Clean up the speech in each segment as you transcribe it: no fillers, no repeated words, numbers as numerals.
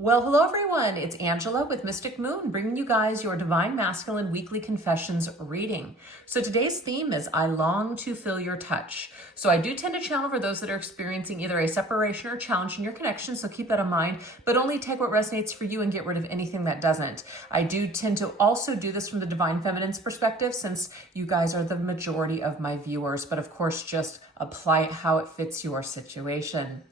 Well, hello everyone. It's Angela with Mystic Moon, bringing you guys your Divine Masculine Weekly Confessions reading. So today's theme is I long to feel your touch. So I do tend to channel for those that are experiencing either a separation or challenge in your connection, so keep that in mind, but only take what resonates for you and get rid of anything that doesn't. I do tend to also do this from the Divine Feminine's perspective, since you guys are the majority of my viewers, but of course just apply it how it fits your situation.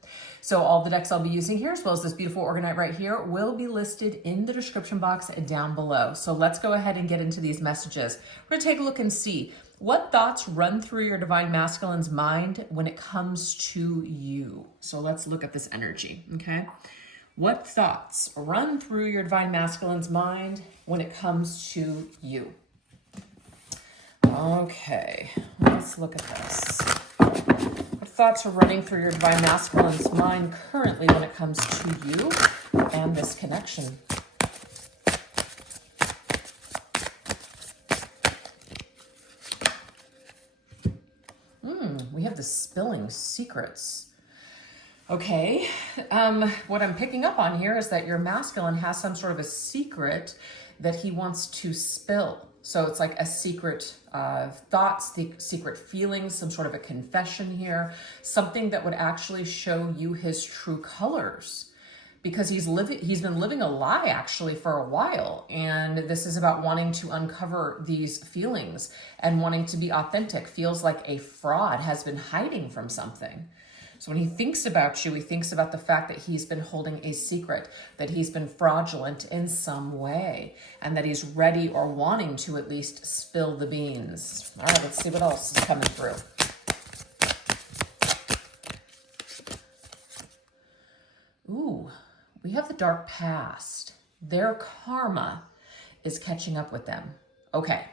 So all the decks I'll be using here, as well as this beautiful Orgonite right here, will be listed in the description box down below. So let's go ahead and get into these messages. We're going to take a look and see what thoughts run through your Divine Masculine's mind when it comes to you. So let's look at this energy, okay? What thoughts run through your Divine Masculine's mind when it comes to you? Okay, let's look at this. What thoughts are running through your Divine Masculine's mind currently when it comes to you and this connection? We have the spilling secrets. Okay, what I'm picking up on here is that your masculine has some sort of a secret that he wants to spill. So it's like a secret thoughts, the secret feelings, some sort of a confession here, something that would actually show you his true colors, because he's been living a lie actually for a while. And this is about wanting to uncover these feelings and wanting to be authentic. Feels like a fraud has been hiding from something. So when he thinks about you, he thinks about the fact that he's been holding a secret, that he's been fraudulent in some way, and that he's ready or wanting to at least spill the beans. All right, let's see what else is coming through. Ooh, we have the dark past. Their karma is catching up with them. Okay.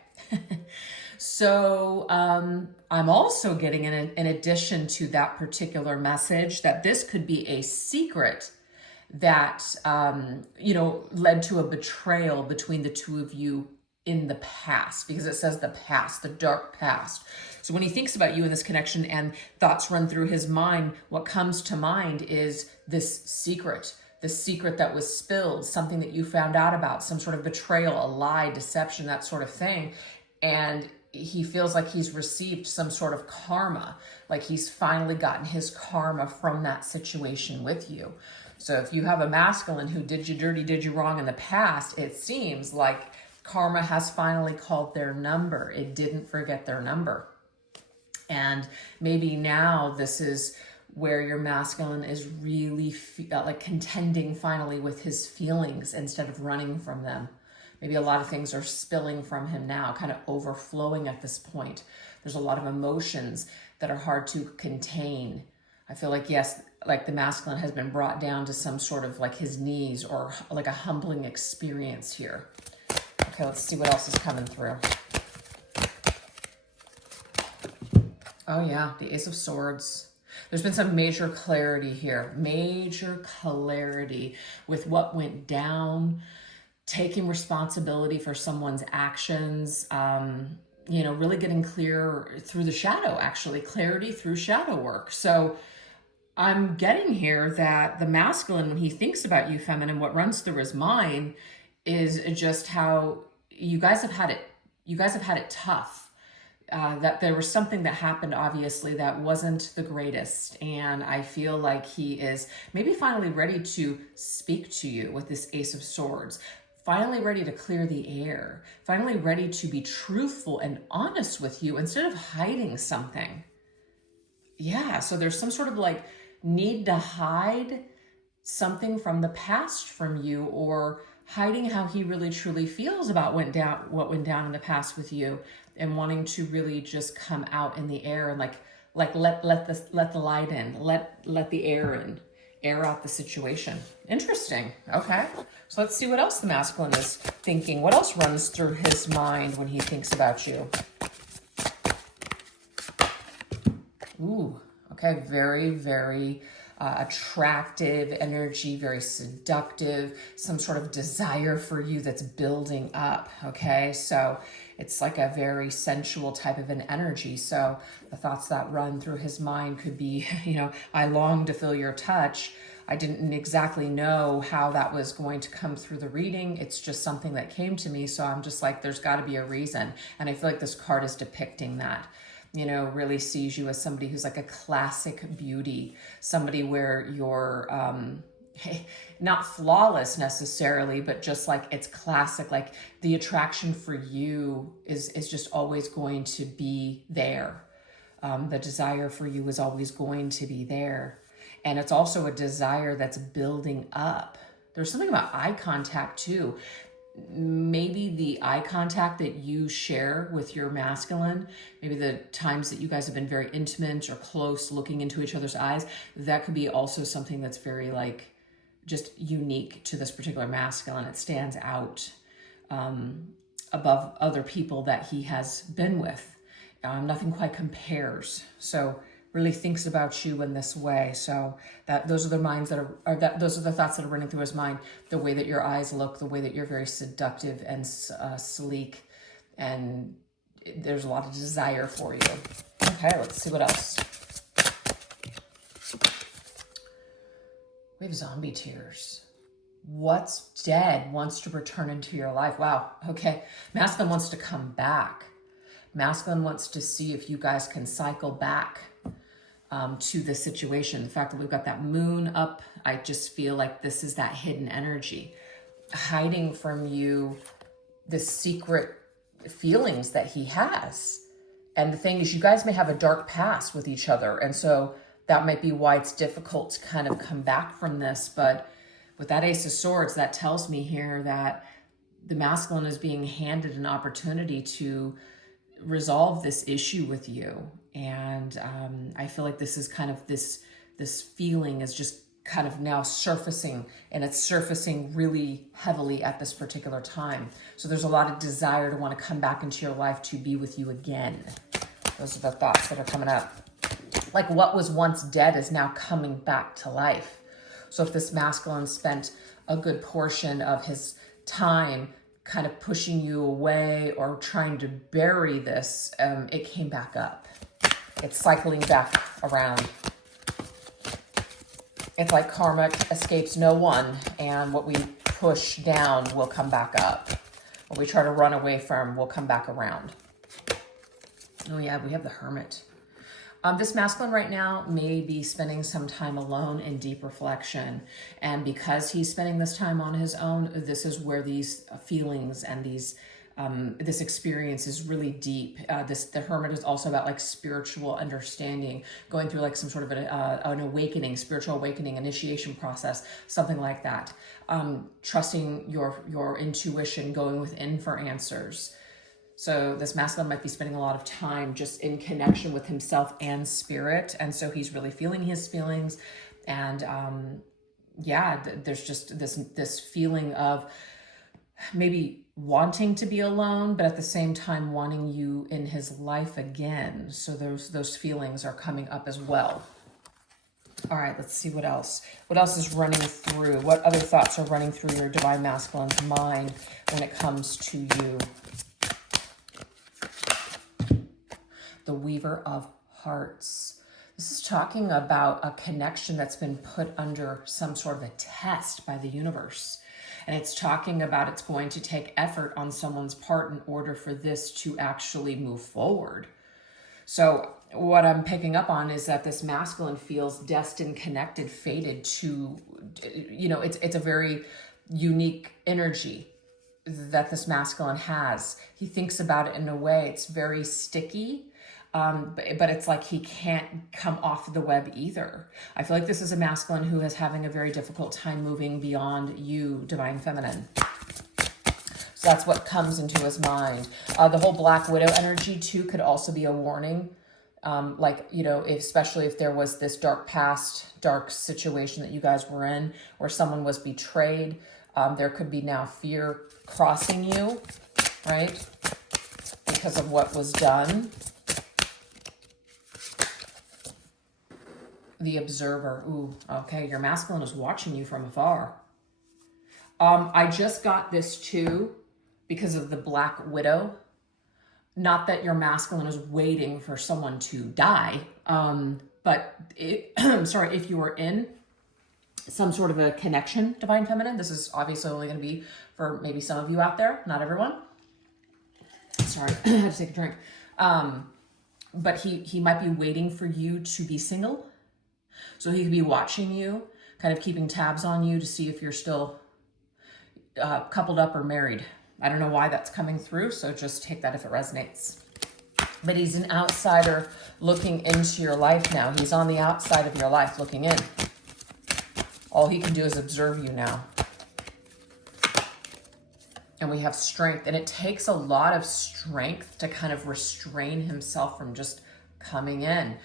So I'm also getting, in addition to that particular message, that this could be a secret that, led to a betrayal between the two of you in the past, because it says the past, the dark past. So when he thinks about you in this connection and thoughts run through his mind, what comes to mind is this secret. The secret that was spilled, something that you found out about, some sort of betrayal, a lie, deception, that sort of thing. And he feels like he's received some sort of karma, like he's finally gotten his karma from that situation with you. So if you have a masculine who did you dirty, did you wrong in the past, it seems like karma has finally called their number. It didn't forget their number. And maybe now this is where your masculine is really like contending finally with his feelings instead of running from them. Maybe a lot of things are spilling from him now, kind of overflowing at this point. There's a lot of emotions that are hard to contain. I feel like, yes, like the masculine has been brought down to some sort of like his knees, or like a humbling experience here. Okay, let's see what else is coming through. Oh yeah, the Ace of Swords. There's been some major clarity here, major clarity with what went down, taking responsibility for someone's actions, really getting clear through the shadow, actually, clarity through shadow work. So I'm getting here that the masculine, when he thinks about you, feminine, what runs through his mind is just how you guys have had it tough. That there was something that happened, obviously, that wasn't the greatest. And I feel like he is maybe finally ready to speak to you with this Ace of Swords, finally ready to clear the air, finally ready to be truthful and honest with you instead of hiding something. Yeah, so there's some sort of like need to hide something from the past from you, or hiding how he really truly feels about what went down in the past with you, and wanting to really just come out in the air and like let the light in, let the air in, air out the situation. Interesting. Okay, so let's see what else the masculine is thinking. What else runs through his mind when he thinks about you? Ooh, okay, very, very attractive energy, very seductive, some sort of desire for you that's building up, okay? So it's like a very sensual type of an energy. So the thoughts that run through his mind could be, I long to feel your touch. I didn't exactly know how that was going to come through the reading. It's just something that came to me. So I'm just like, there's got to be a reason. And I feel like this card is depicting that. You know, really sees you as somebody who's like a classic beauty, somebody where you're not flawless necessarily, but just like it's classic. Like the attraction for you is just always going to be there. The desire for you is always going to be there. And it's also a desire that's building up. There's something about eye contact too. Maybe the eye contact that you share with your masculine, maybe the times that you guys have been very intimate or close, looking into each other's eyes, that could be also something that's very like just unique to this particular masculine. It stands out above other people that he has been with. Nothing quite compares. So really thinks about you in this way. So that those are the minds that are that those are the thoughts that are running through his mind. The way that your eyes look, the way that you're very seductive and sleek, and there's a lot of desire for you. Okay, let's see what else. We have zombie tears. What's dead wants to return into your life. Wow. Okay. Masculine wants to come back. Masculine wants to see if you guys can cycle back to the situation. The fact that we've got that moon up, I just feel like this is that hidden energy hiding from you, the secret feelings that he has. And the thing is, you guys may have a dark past with each other. And so that might be why it's difficult to kind of come back from this. But with that Ace of Swords, that tells me here that the masculine is being handed an opportunity to resolve this issue with you. And I feel like this is kind of this feeling is just kind of now surfacing, and it's surfacing really heavily at this particular time. So there's a lot of desire to want to come back into your life to be with you again. Those are the thoughts that are coming up. Like what was once dead is now coming back to life. So if this masculine spent a good portion of his time kind of pushing you away or trying to bury this, it came back up. It's cycling back around. It's like karma escapes no one, and what we push down will come back up. What we try to run away from will come back around. Oh yeah, we have the Hermit. This masculine right now may be spending some time alone in deep reflection. And because he's spending this time on his own, this is where these feelings and these this experience is really deep. The Hermit is also about like spiritual understanding, going through like some sort of an awakening, spiritual awakening, initiation process, something like that. Trusting your intuition, going within for answers. So this masculine might be spending a lot of time just in connection with himself and spirit. And so he's really feeling his feelings. And there's just this feeling of maybe wanting to be alone, but at the same time wanting you in his life again. So those feelings are coming up as well. All right, let's see what else. What else is running through? What other thoughts are running through your divine masculine's mind when it comes to you? The Weaver of Hearts. This is talking about a connection that's been put under some sort of a test by the universe. And it's talking about it's going to take effort on someone's part in order for this to actually move forward. So what I'm picking up on is that this masculine feels destined, connected, fated to, it's a very unique energy that this masculine has. He thinks about it in a way, it's very sticky. But it's like he can't come off the web either. I feel like this is a masculine who is having a very difficult time moving beyond you, divine feminine. So that's what comes into his mind. The whole Black Widow energy too could also be a warning. Especially if there was this dark past, dark situation that you guys were in, or someone was betrayed. There could be now fear crossing you, right? Because of what was done. The Observer. Ooh, okay. Your masculine is watching you from afar. I just got this too because of the Black Widow. Not that your masculine is waiting for someone to die, but if you were in some sort of a connection, Divine Feminine. This is obviously only going to be for maybe some of you out there, not everyone. Sorry, I had to take a drink. But he might be waiting for you to be single. So he could be watching you, kind of keeping tabs on you to see if you're still coupled up or married. I don't know why that's coming through, so just take that if it resonates. But he's an outsider looking into your life now. He's on the outside of your life looking in. All he can do is observe you now. And we have strength. And it takes a lot of strength to kind of restrain himself from just coming in.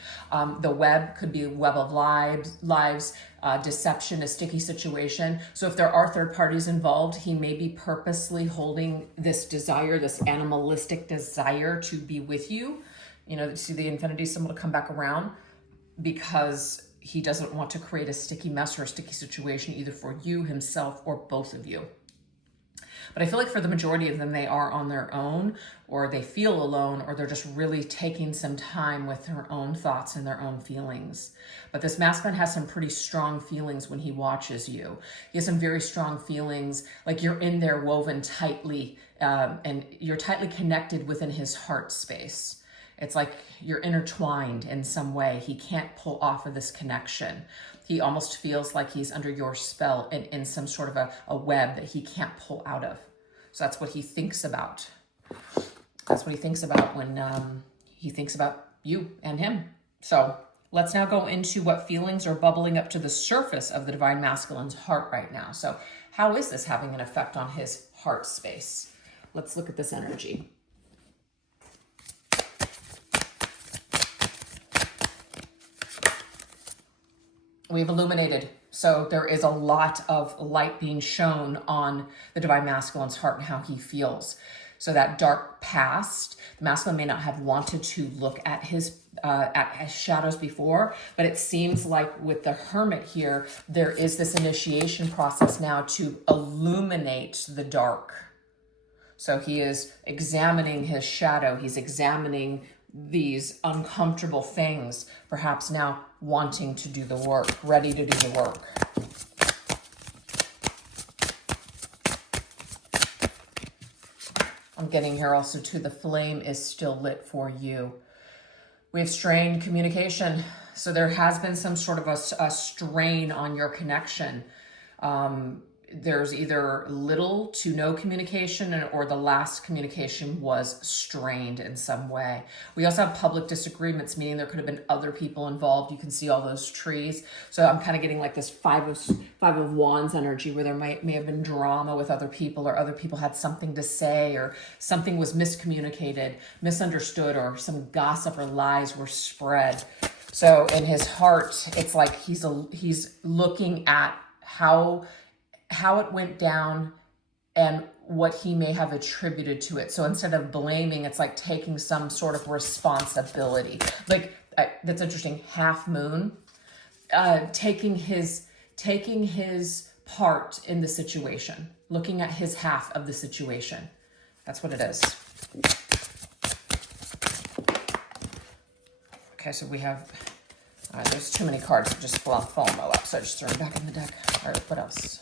The web could be a web of lives, deception, a sticky situation. So if there are third parties involved, he may be purposely holding this desire, this animalistic desire to be with you. You know, see the infinity symbol to come back around, because he doesn't want to create a sticky mess or a sticky situation either for you, himself, or both of you. But I feel like for the majority of them, they are on their own, or they feel alone, or they're just really taking some time with their own thoughts and their own feelings. But this masculine has some pretty strong feelings when he watches you. He has some very strong feelings, like you're in there woven tightly, and you're tightly connected within his heart space. It's like you're intertwined in some way. He can't pull off of this connection. He almost feels like he's under your spell and in some sort of a web that he can't pull out of. So that's what he thinks about. That's what he thinks about when he thinks about you and him. So let's now go into what feelings are bubbling up to the surface of the Divine Masculine's heart right now. So how is this having an effect on his heart space? Let's look at this energy. We've illuminated. So there is a lot of light being shown on the Divine Masculine's heart and how he feels. So that dark past, the masculine may not have wanted to look at his shadows before, but it seems like with the Hermit here, there is this initiation process now to illuminate the dark. So he is examining his shadow. He's examining these uncomfortable things, perhaps now wanting to do the work, ready to do the work. I'm getting here also too, the flame is still lit for you. We have strained communication. So there has been some sort of a strain on your connection. There's either little to no communication, or the last communication was strained in some way. We also have public disagreements, meaning there could have been other people involved. You can see all those trees. So I'm kind of getting like this five of wands energy, where there may have been drama with other people, or other people had something to say, or something was miscommunicated, misunderstood, or some gossip or lies were spread. So in his heart, it's like he's looking at how it went down and what he may have attributed to it. So instead of blaming, it's like taking some sort of responsibility. Like, that's interesting, half moon, taking his part in the situation, looking at his half of the situation. That's what it is. Okay, so we have, there's too many cards to just fall in my lap, so I just throw them back in the deck. All right, what else?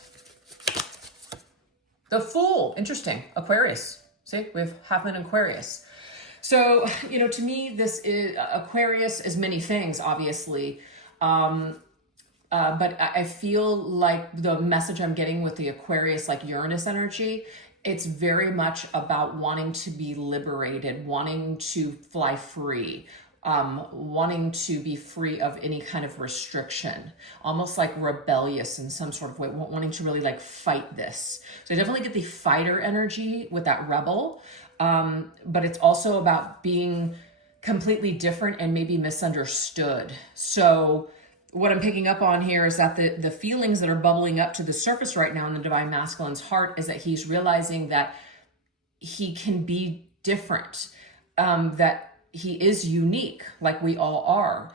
The Fool, interesting. Aquarius. See, we have half moon Aquarius. So, you know, to me, this is Aquarius is many things, obviously. But I feel like the message I'm getting with the Aquarius, like Uranus energy, it's very much about wanting to be liberated, wanting to fly free, wanting to be free of any kind of restriction, almost like rebellious in some sort of way, wanting to really like fight this. So I definitely get the fighter energy with that rebel, but it's also about being completely different and maybe misunderstood. So what I'm picking up on here is that the feelings that are bubbling up to the surface right now in the Divine Masculine's heart is that he's realizing that he can be different, that he is unique, like we all are.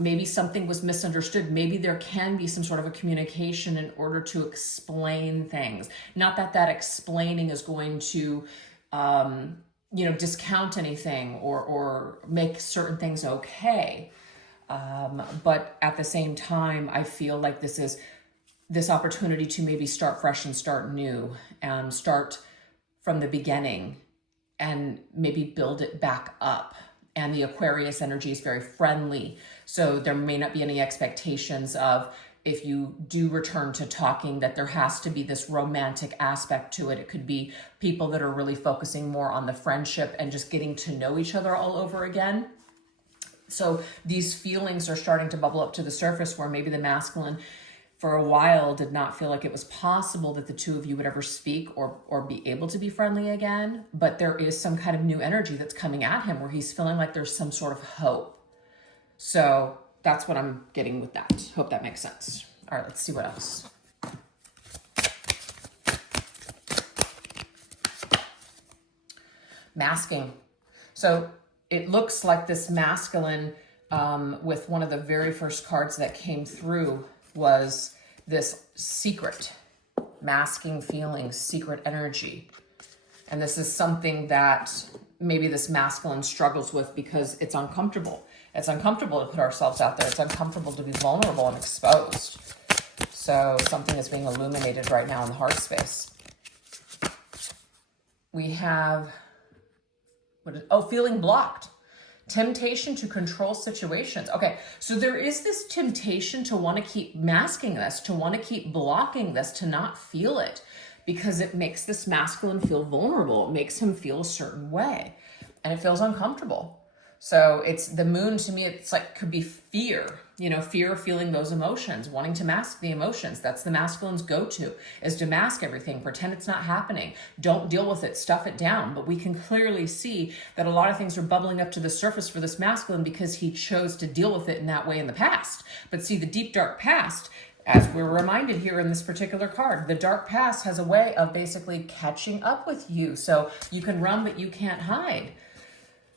Maybe something was misunderstood. Maybe there can be some sort of a communication in order to explain things. Not that explaining is going to, discount anything or make certain things okay. But at the same time, I feel like this is this opportunity to maybe start fresh and start new, and start from the beginning and maybe build it back up. And the Aquarius energy is very friendly. So there may not be any expectations of, if you do return to talking, that there has to be this romantic aspect to it. It could be people that are really focusing more on the friendship and just getting to know each other all over again. So these feelings are starting to bubble up to the surface, where maybe the masculine for a while did not feel like it was possible that the two of you would ever speak or be able to be friendly again. But there is some kind of new energy that's coming at him, where he's feeling like there's some sort of hope. So that's what I'm getting with that. Hope that makes sense. All right, let's see what else. Masking. So it looks like this masculine, with one of the very first cards that came through, was this secret, masking feelings, secret energy. And this is something that maybe this masculine struggles with because it's uncomfortable. It's uncomfortable to put ourselves out there. It's uncomfortable to be vulnerable and exposed. So something is being illuminated right now in the heart space. We have, feeling blocked. Temptation to control situations. Okay, so there is this temptation to want to keep masking this, to want to keep blocking this, to not feel it, because it makes this masculine feel vulnerable. It makes him feel a certain way, and it feels uncomfortable. So it's the moon, to me, it's like, could be fear, fear of feeling those emotions, wanting to mask the emotions. That's the masculine's go-to, is to mask everything, pretend it's not happening, don't deal with it, stuff it down. But we can clearly see that a lot of things are bubbling up to the surface for this masculine because he chose to deal with it in that way in the past. But see, the deep, dark past, as we're reminded here in this particular card, the dark past has a way of basically catching up with you. So you can run, but you can't hide.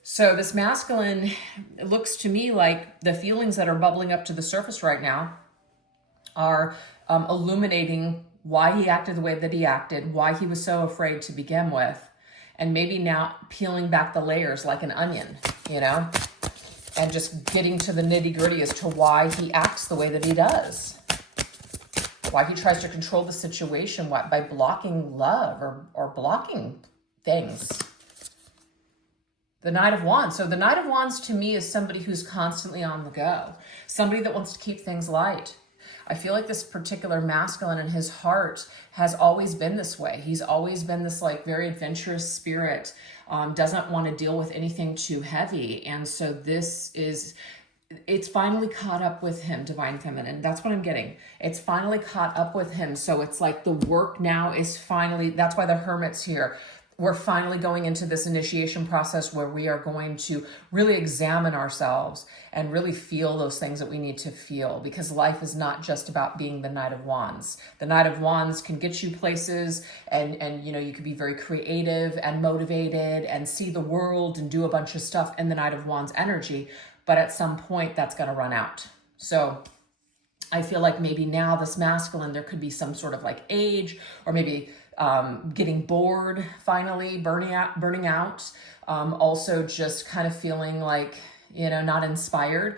So this masculine, it looks to me like the feelings that are bubbling up to the surface right now are illuminating why he acted the way that he acted, why he was so afraid to begin with, and maybe now peeling back the layers like an onion, and just getting to the nitty-gritty as to why he acts the way that he does, why he tries to control the situation by blocking love or blocking things. The Knight of Wands. So the Knight of Wands to me is somebody who's constantly on the go. Somebody that wants to keep things light. I feel like this particular masculine in his heart has always been this way. He's always been this like very adventurous spirit, doesn't want to deal with anything too heavy. And so it's finally caught up with him, Divine Feminine. That's what I'm getting. It's finally caught up with him. So it's like the work now is finally, that's why the Hermit's here. We're finally going into this initiation process where we are going to really examine ourselves and really feel those things that we need to feel, because life is not just about being the Knight of Wands. The Knight of Wands can get you places and you can be very creative and motivated and see the world and do a bunch of stuff in the Knight of Wands energy. But at some point that's going to run out. So I feel like maybe now this masculine, there could be some sort of like age, or maybe getting bored, finally burning out, also just kind of feeling like, not inspired.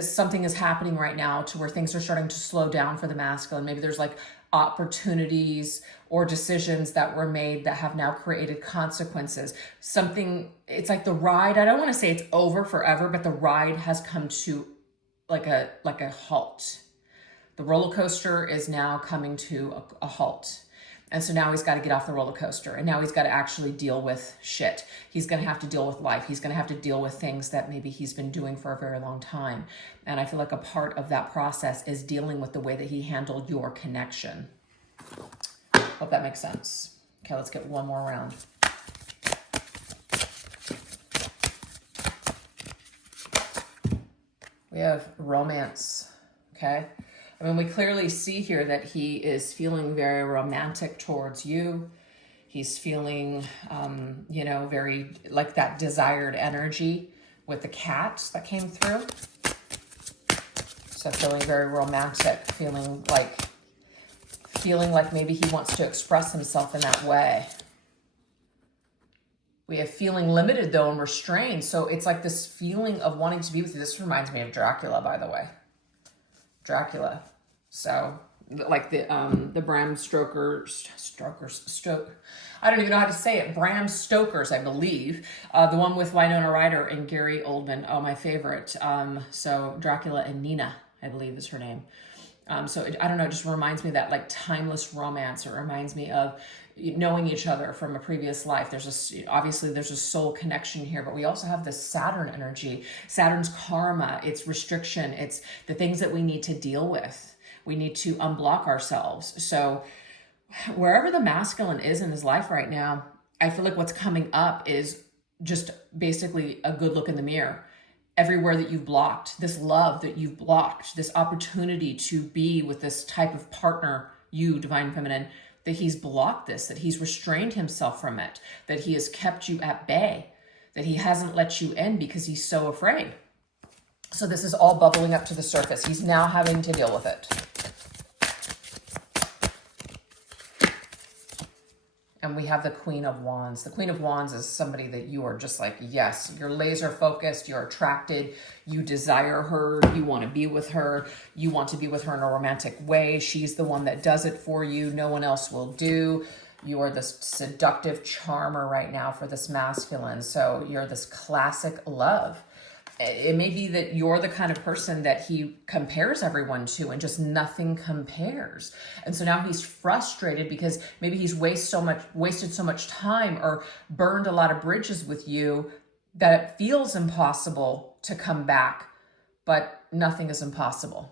Something is happening right now to where things are starting to slow down for the masculine. Maybe there's like opportunities or decisions that were made that have now created consequences. It's like the ride, I don't want to say it's over forever, but the ride has come to like a halt. The roller coaster is now coming to a halt. And so now he's got to get off the roller coaster, and now he's got to actually deal with shit. He's going to have to deal with life. He's going to have to deal with things that maybe he's been doing for a very long time. And I feel like a part of that process is dealing with the way that he handled your connection. Hope that makes sense. Okay, let's get one more round. We have romance, okay? I mean, we clearly see here that he is feeling very romantic towards you. He's feeling, very like that desired energy with the cat that came through. So feeling very romantic, feeling like maybe he wants to express himself in that way. We have feeling limited though and restrained. So it's like this feeling of wanting to be with you. This reminds me of Dracula, by the way. Dracula. So like the Bram Stoker, I don't even know how to say it. Bram Stoker's, I believe. The one with Winona Ryder and Gary Oldman. Oh, my favorite. So Dracula and Nina, I believe is her name. So I don't know, it just reminds me of that like timeless romance. It reminds me of knowing each other from a previous life. Obviously there's a soul connection here, but we also have this Saturn energy. Saturn's karma, it's restriction, it's the things that we need to deal with. We need to unblock ourselves. So wherever the masculine is in his life right now, I feel like what's coming up is just basically a good look in the mirror. Everywhere that you've blocked, this love that you've blocked, this opportunity to be with this type of partner, you, Divine Feminine, that he's blocked this, that he's restrained himself from it, that he has kept you at bay, that he hasn't let you in because he's so afraid. So this is all bubbling up to the surface. He's now having to deal with it. And we have the Queen of Wands. The Queen of Wands is somebody that you are just like, yes, you're laser focused, you're attracted, you desire her, you want to be with her, you want to be with her in a romantic way. She's the one that does it for you. No one else will do. You are this seductive charmer right now for this masculine. So you're this classic love. It may be that you're the kind of person that he compares everyone to and just nothing compares. And so now he's frustrated because maybe he's wasted so much time or burned a lot of bridges with you that it feels impossible to come back, but nothing is impossible.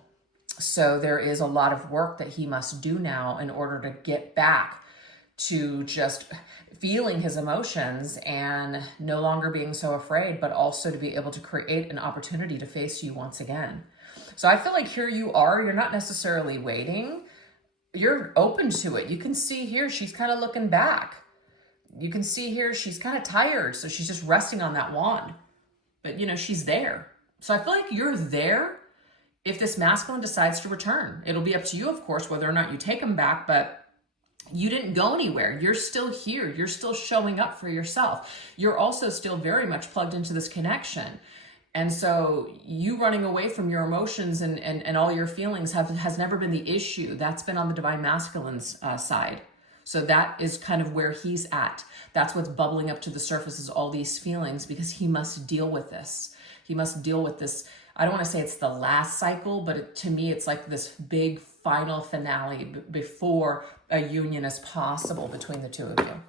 So there is a lot of work that he must do now in order to get back to just feeling his emotions and no longer being so afraid, but also to be able to create an opportunity to face you once again. So I feel like here you are, you're not necessarily waiting, you're open to it. You can see here, she's kind of looking back. You can see here, she's kind of tired. So she's just resting on that wand, but you know, she's there. So I feel like you're there if this masculine decides to return. It'll be up to you, of course, whether or not you take him back, but you didn't go anywhere. You're still here. You're still showing up for yourself. You're also still very much plugged into this connection. And so you running away from your emotions and all your feelings has never been the issue. That's been on the Divine Masculine's side. So that is kind of where he's at. That's what's bubbling up to the surface is all these feelings because he must deal with this. He must deal with this. I don't want to say it's the last cycle, but to me, it's like this big final finale before a union is possible between the two of you.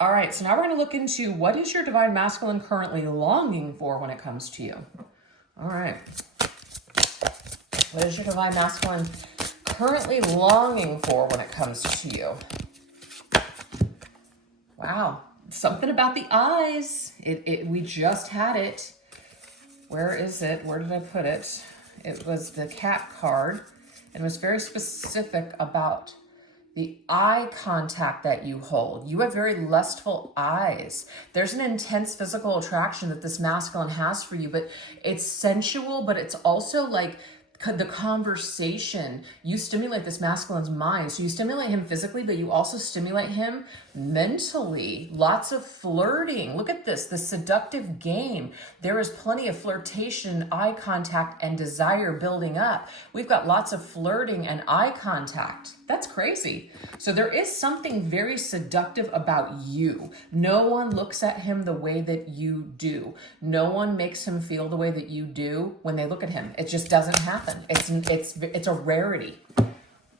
All right, so now we're going to look into what is your Divine Masculine currently longing for when it comes to you. All right. What is your Divine Masculine currently longing for when it comes to you? Wow, something about the eyes. We just had it. Where is it? Where did I put it? It was the cat card. And it was very specific about the eye contact that you hold. You have very lustful eyes. There's an intense physical attraction that this masculine has for you, but it's sensual, but it's also like the conversation. You stimulate this masculine's mind. So you stimulate him physically, but you also stimulate him mentally. Lots of flirting. Look at this, the seductive game. There is plenty of flirtation, eye contact, and desire building up. We've got lots of flirting and eye contact. That's crazy. So there is something very seductive about you. No one looks at him the way that you do. No one makes him feel the way that you do when they look at him. It just doesn't happen. It's a rarity.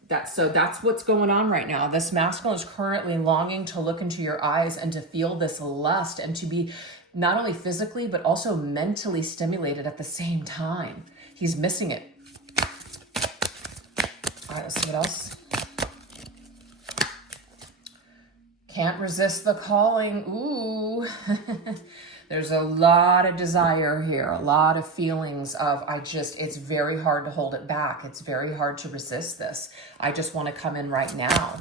That's what's going on right now. This masculine is currently longing to look into your eyes and to feel this lust and to be not only physically, but also mentally stimulated at the same time. He's missing it. All right, let's see what else. Can't resist the calling. Ooh. There's a lot of desire here, a lot of feelings of, it's very hard to hold it back. It's very hard to resist this. I just want to come in right now.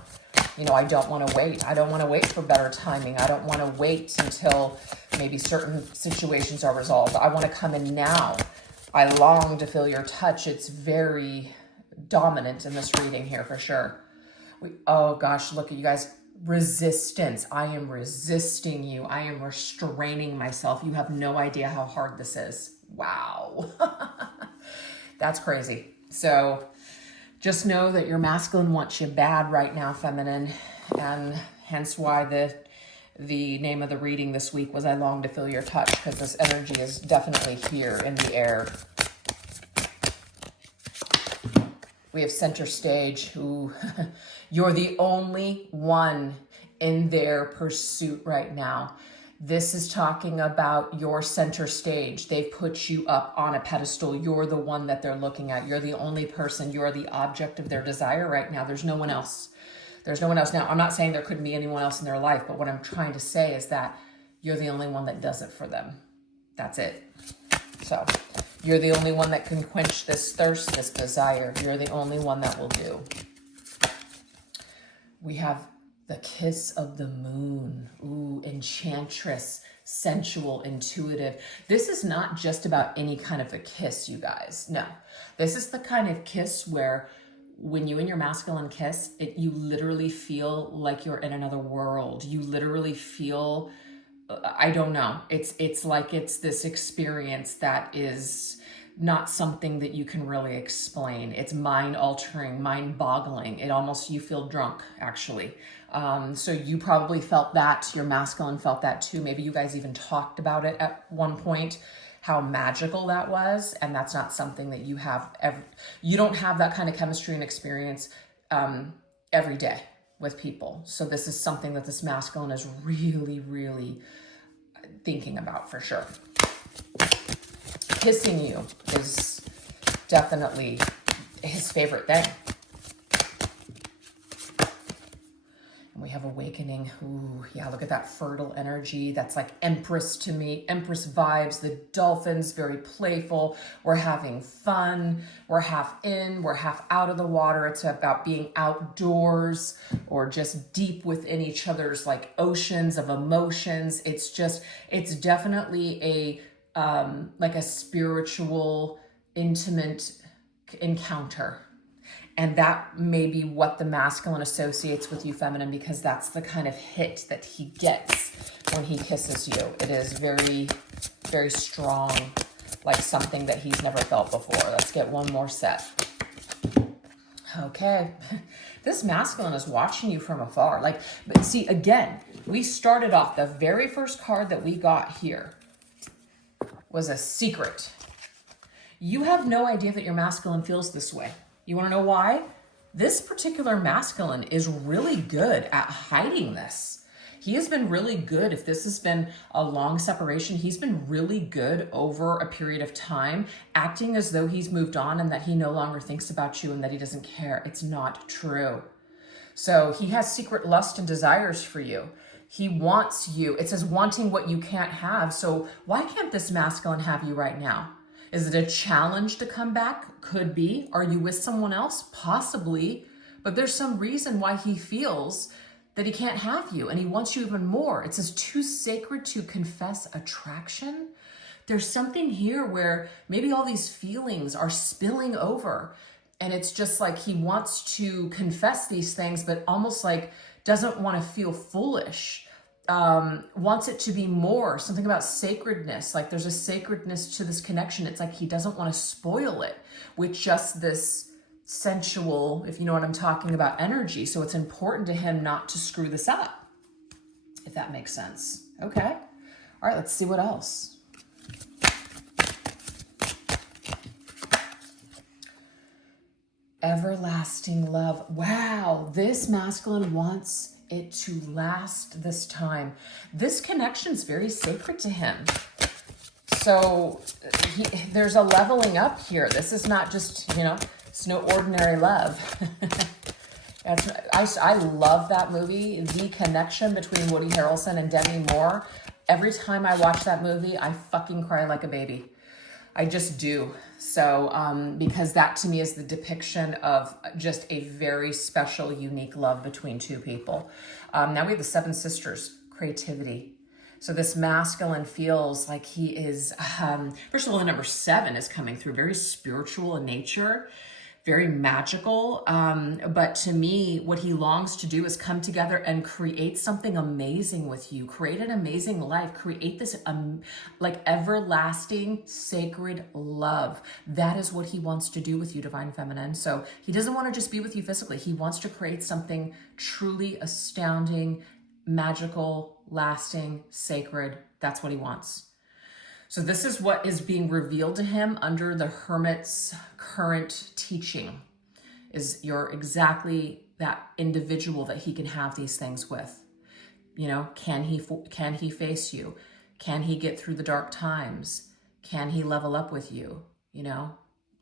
You know, I don't want to wait. I don't want to wait for better timing. I don't want to wait until maybe certain situations are resolved. I want to come in now. I long to feel your touch. It's very dominant in this reading here for sure. Oh gosh, look at you guys. Resistance. I am resisting you. I am restraining myself. You have no idea how hard this is. Wow. That's crazy. So Just know that your masculine wants you bad right now, feminine, and hence why the name of the reading this week was I Long to Feel Your Touch, because this energy is definitely here in the air. We have center stage. Ooh, you're the only one in their pursuit right now. This is talking about your center stage. They've put you up on a pedestal. You're the one that they're looking at. You're the only person. You're the object of their desire right now. There's no one else. There's no one else. Now, I'm not saying there couldn't be anyone else in their life, but what I'm trying to say is that you're the only one that does it for them. That's it. So you're the only one that can quench this thirst, this desire. You're the only one that will do. We have the kiss of the moon. Ooh, enchantress, sensual, intuitive. This is not just about any kind of a kiss, you guys. No, this is the kind of kiss where when you and your masculine kiss, you literally feel like you're in another world. You literally feel, I don't know. It's like it's this experience that is not something that you can really explain. It's mind altering, mind boggling. You feel drunk, actually. So you probably felt that, your masculine felt that too. Maybe you guys even talked about it at one point, how magical that was. And that's not something that you have you don't have that kind of chemistry and experience every day with people. So this is something that this masculine is really, really thinking about for sure. Kissing you is definitely his favorite thing. And we have awakening. Ooh, yeah, look at that fertile energy. That's like Empress to me. Empress vibes, the dolphins, very playful. We're having fun. We're half in, we're half out of the water. It's about being outdoors or just deep within each other's like oceans of emotions. It's definitely a like a spiritual, intimate encounter. And that may be what the masculine associates with you, feminine, because that's the kind of hit that he gets when he kisses you. It is very, very strong, like something that he's never felt before. Let's get one more set. Okay. This masculine is watching you from afar. But see, again, we started off, the very first card that we got here was a secret. You have no idea that your masculine feels this way. You want to know why? This particular masculine is really good at hiding this. He has been really good. If this has been a long separation, he's been really good over a period of time, acting as though he's moved on and that he no longer thinks about you and that he doesn't care. It's not true. So he has secret lust and desires for you. He wants you. It says wanting what you can't have. So why can't this masculine have you right now? Is it a challenge to come back? Could be. Are you with someone else? Possibly. But there's some reason why he feels that he can't have you and he wants you even more. It says too sacred to confess attraction. There's something here where maybe all these feelings are spilling over and it's just like he wants to confess these things, but almost like doesn't want to feel foolish. Wants it to be more, something about sacredness. Like there's a sacredness to this connection. It's like he doesn't want to spoil it with just this sensual, if you know what I'm talking about, energy. So it's important to him not to screw this up, if that makes sense. Okay. All right, let's see what else. Everlasting love. Wow, this masculine wants it to last this time. This connection's very sacred to him. So there's a leveling up here. This is not just, it's no ordinary love. I love that movie, The Connection, between Woody Harrelson and Demi Moore. Every time I watch that movie, I fucking cry like a baby. I just do. So, because that to me is the depiction of just a very special, unique love between two people. Now we have the Seven Sisters, creativity. So this masculine feels like he is, first of all, the number 7 is coming through, very spiritual in nature, very magical. But to me, what he longs to do is come together and create something amazing with you, create an amazing life, create this like everlasting sacred love. That is what he wants to do with you, Divine Feminine. So he doesn't want to just be with you physically. He wants to create something truly astounding, magical, lasting, sacred. That's what he wants. So this is what is being revealed to him under the Hermit's current teaching, is you're exactly that individual that he can have these things with. You know, can he face you? Can he get through the dark times? Can he level up with you? You know,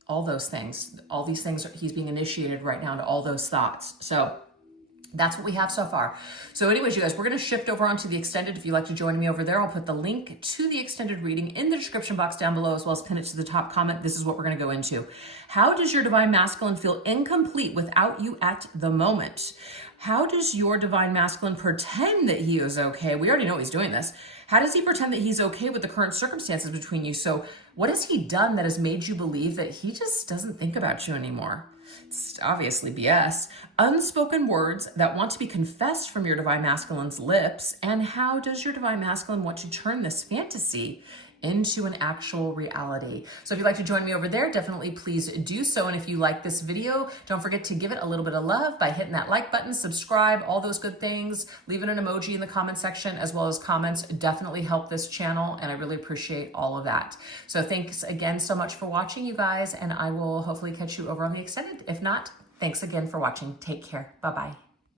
all those things, all these things, he's being initiated right now to all those thoughts. So that's what we have so far. So anyways, you guys, we're going to shift over onto the extended. If you'd like to join me over there, I'll put the link to the extended reading in the description box down below, as well as pin it to the top comment. This is what we're going to go into. How does your Divine Masculine feel incomplete without you at the moment? How does your Divine Masculine pretend that he is okay? We already know he's doing this. How does he pretend that he's okay with the current circumstances between you? So what has he done that has made you believe that he just doesn't think about you anymore? It's obviously BS. Unspoken words that want to be confessed from your Divine Masculine's lips. And how does your Divine Masculine want to turn this fantasy into an actual reality? So if you'd like to join me over there, definitely please do so. And if you like this video, don't forget to give it a little bit of love by hitting that like button, subscribe, all those good things. Leave it an emoji in the comment section, as well as comments definitely help this channel, and I really appreciate all of that. So thanks again so much for watching, you guys, and I will hopefully catch you over on the extended. If not, thanks again for watching. Take care. Bye-bye.